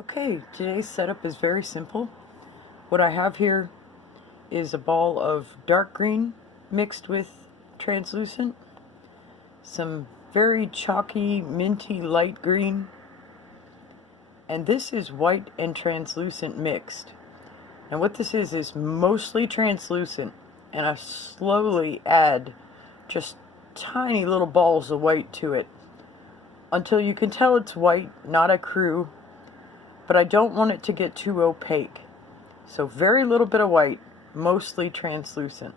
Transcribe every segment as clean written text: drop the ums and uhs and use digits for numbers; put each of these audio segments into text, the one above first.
Okay, today's setup is very simple. What I have here is a ball of dark green mixed with translucent, some very chalky, minty light green, and this is white and translucent mixed. And what this is mostly translucent, and I slowly add just tiny little balls of white to it until you can tell it's white, not a crew, but I don't want it to get too opaque. So very little bit of white, mostly translucent.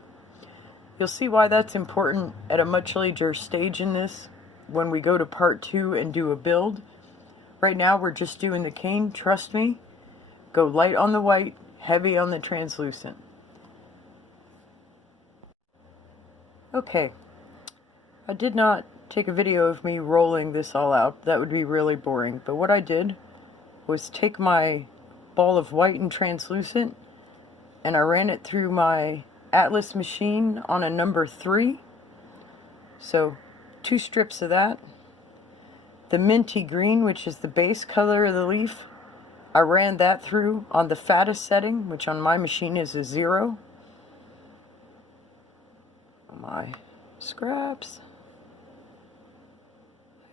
You'll see why that's important at a much later stage in this when we go to part 2 and do a build. Right now we're just doing the cane, trust me. Go light on the white, heavy on the translucent. Okay, I did not take a video of me rolling this all out. That would be really boring. But what I did was take my ball of white and translucent and I ran it through my Atlas machine on a number 3. So 2 strips of that. The minty green, which is the base color of the leaf, I ran that through on the fattest setting, which on my machine is a 0. My scraps.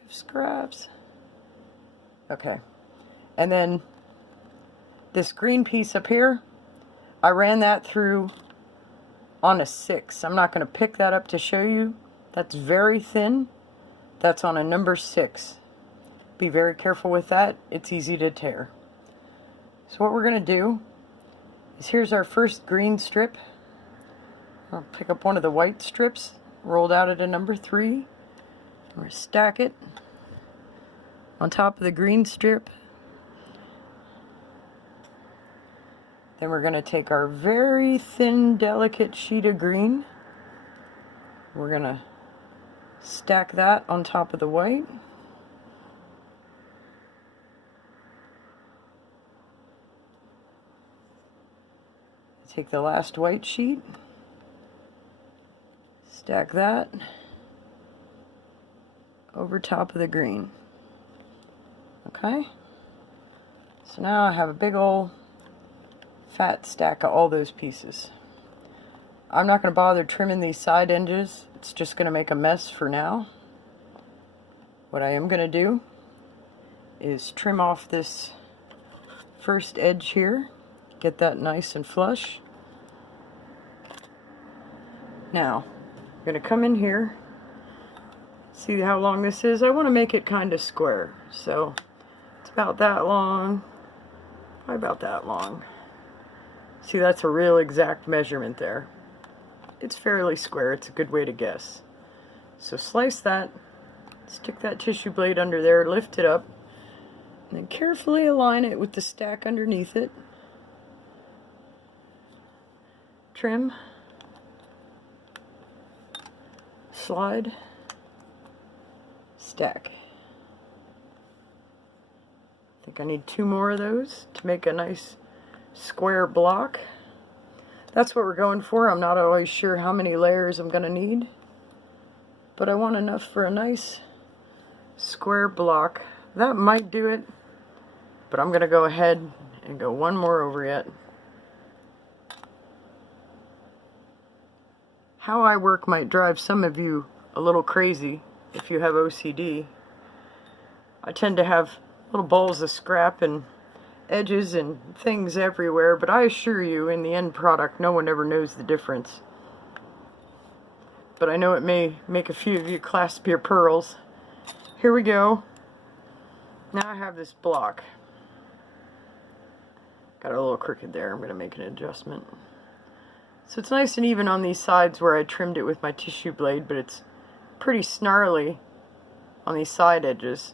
Scraps. Okay. And then this green piece up here, I ran that through on a 6. I'm not going to pick that up to show you. That's very thin. That's on a number 6. Be very careful with that. It's easy to tear. So what we're going to do is, here's our first green strip. I'll pick up one of the white strips, rolled out at a number 3. We're going to stack it on top of the green strip. Then we're going to take our very thin, delicate sheet of green. We're going to stack that on top of the white. Take the last white sheet, stack that over top of the green. Okay? So now I have a big old fat stack of all those pieces. I'm not going to bother trimming these side edges. It's just going to make a mess for now. What I am going to do is trim off this first edge here. Get that nice and flush. Now, I'm going to come in here. See how long this is? I want to make it kind of square. So, it's about that long. Probably about that long. See, that's a real exact measurement there. It's fairly square. It's a good way to guess. So slice that, stick that tissue blade under there, lift it up, and then carefully align it with the stack underneath it. Trim, slide, stack. I think I need 2 more of those to make a nice square block. That's what we're going for. I'm not always sure how many layers I'm going to need, but I want enough for a nice square block. That might do it, but I'm going to go ahead and go 1 more over it. How I work might drive some of you a little crazy if you have OCD. I tend to have little balls of scrap and edges and things everywhere, but I assure you, in the end product, no one ever knows the difference. But I know it may make a few of you clasp your pearls. Here we go. Now I have this block. Got a little crooked there. I'm going to make an adjustment. So it's nice and even on these sides where I trimmed it with my tissue blade, but it's pretty snarly on these side edges.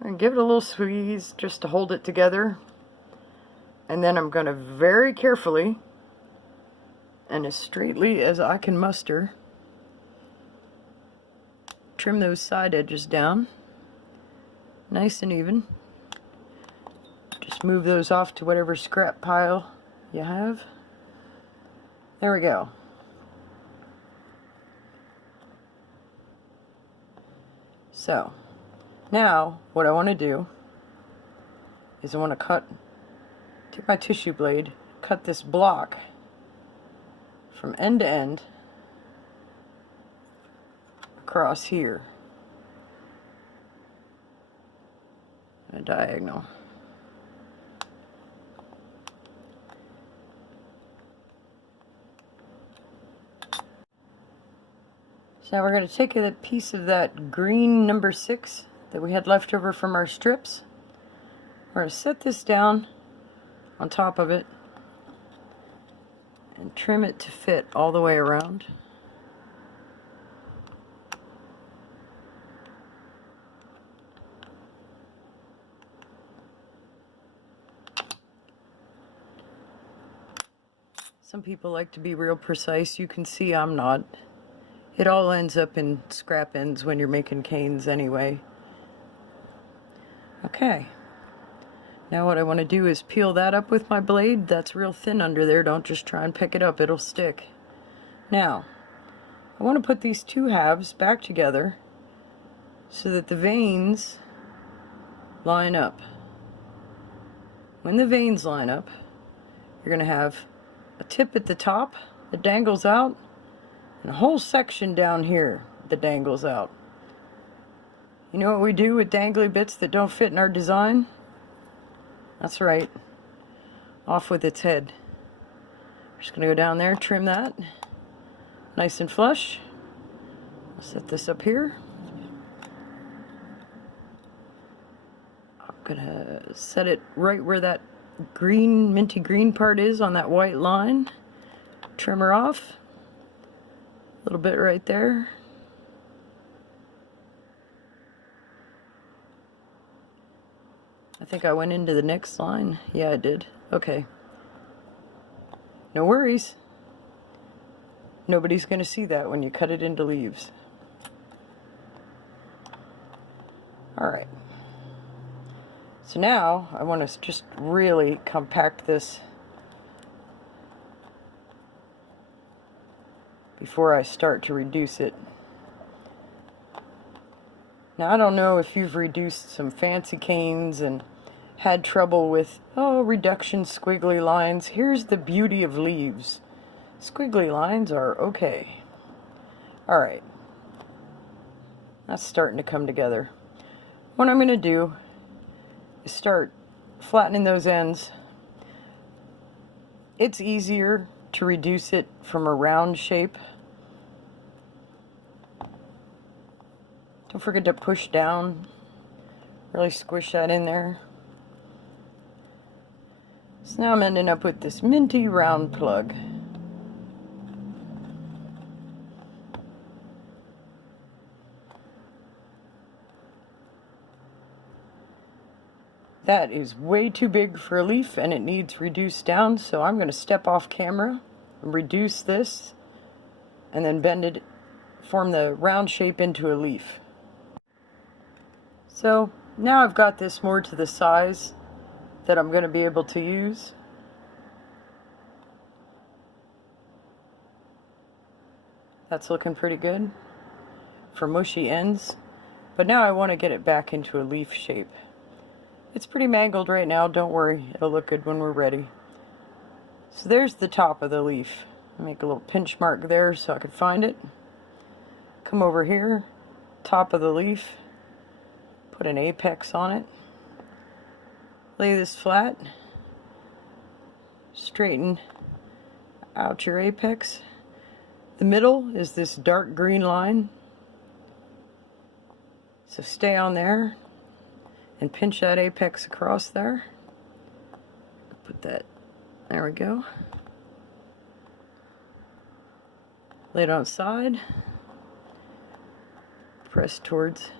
And give it a little squeeze just to hold it together. And then I'm going to very carefully and as straightly as I can muster trim those side edges down nice and even. Just move those off to whatever scrap pile you have. There we go. So now what I want to do is I want to take my tissue blade, cut this block from end to end across here, a diagonal. So now we're going to take a piece of that green number 6 that we had left over from our strips. We're going to set this down on top of it and trim it to fit all the way around. Some people like to be real precise. You can see I'm not. It all ends up in scrap ends when you're making canes anyway. Okay. Now what I want to do is peel that up with my blade. That's real thin under there. Don't just try and pick it up. It'll stick. Now, I want to put these two halves back together so that the veins line up. When the veins line up, you're going to have a tip at the top that dangles out and a whole section down here that dangles out. You know what we do with dangly bits that don't fit in our design? That's right. Off with its head. Just going to go down there, trim that nice and flush. I'll set this up here. I'm going to set it right where that green, minty green part is on that white line. Trim her off. A little bit right there. I think I went into the next line. Yeah, I did. Okay. No worries. Nobody's going to see that when you cut it into leaves. Alright. So now I want to just really compact this before I start to reduce it. Now I don't know if you've reduced some fancy canes and had trouble with, reduction squiggly lines. Here's the beauty of leaves. Squiggly lines are okay. Alright. That's starting to come together. What I'm going to do is start flattening those ends. It's easier to reduce it from a round shape. Don't forget to push down. Really squish that in there. So now I'm ending up with this minty round plug. That is way too big for a leaf and it needs reduced down, so I'm going to step off camera and reduce this and then bend it, form the round shape into a leaf. So now I've got this more to the size that I'm going to be able to use. That's looking pretty good for mushy ends, but now I want to get it back into a leaf shape. It's pretty mangled right now, don't worry, it'll look good when we're ready. So there's the top of the leaf. I'll make a little pinch mark there so I can find it. Come over here, top of the leaf, put an apex on it. Lay this flat, straighten out your apex. The middle is this dark green line, so stay on there and pinch that apex across there. Put that, there we go. Lay it on its side, press towards,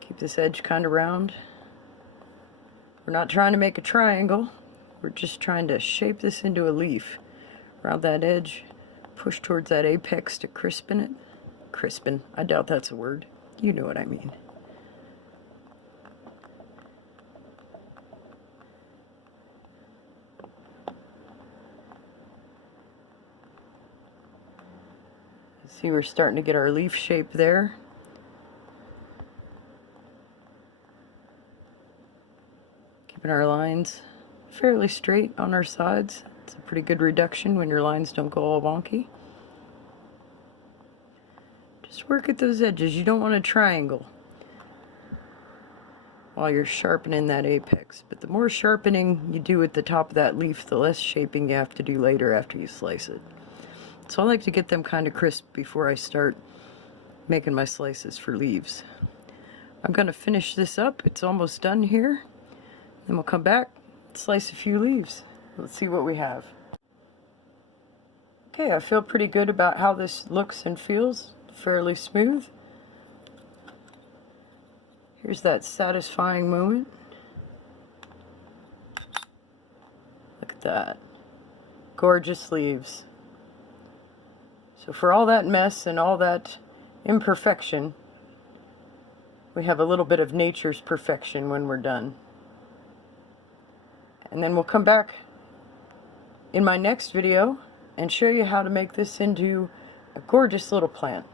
keep this edge kind of round. We're not trying to make a triangle, we're just trying to shape this into a leaf. Around that edge, push towards that apex to crispen crispin. I doubt that's a word. You know what I mean. See, we're starting to get our leaf shape there. Keeping our lines fairly straight on our sides. It's a pretty good reduction when your lines don't go all wonky. Just work at those edges. You don't want a triangle while you're sharpening that apex. But the more sharpening you do at the top of that leaf, the less shaping you have to do later after you slice it. So I like to get them kind of crisp before I start making my slices for leaves. I'm going to finish this up. It's almost done here. Then we'll come back, slice a few leaves. Let's see what we have. Okay, I feel pretty good about how this looks and feels. Fairly smooth. Here's that satisfying moment. Look at that. Gorgeous leaves. So for all that mess and all that imperfection, we have a little bit of nature's perfection when we're done. And then we'll come back in my next video and show you how to make this into a gorgeous little plant.